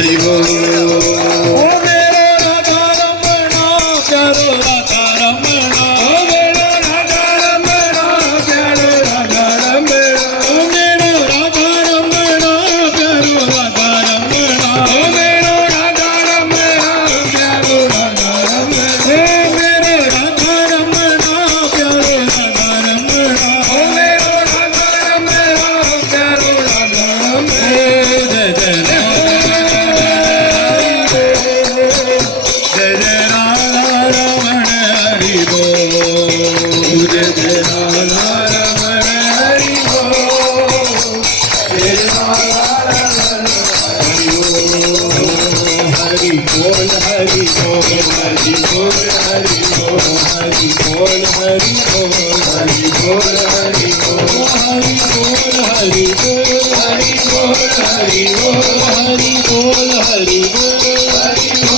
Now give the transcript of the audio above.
हरि बोल। ओ मेरो राधा रमणा प्यारो राधा रमणा, ओ मेरो राधा रमणा प्यारो राधा रमणा, ओ मेरो राधा रमणा प्यारो राधा रमणा, ओ मेरो राधा रमणा प्यारो राधा रमणा, ओ मेरो राधा रमणा प्यारो राधा रमणा, ओ मेरो राधा रमणा प्यारो राधा रमणा। जय जय जय जय राधा रमण हरि बोल, जय जय राधा रमण हरि बोल, जय राधा रमण हरि बोल, हरि बोल हरि बोल हरि बोल हरि बोल हरि बोल हरि बोल हरि बोल।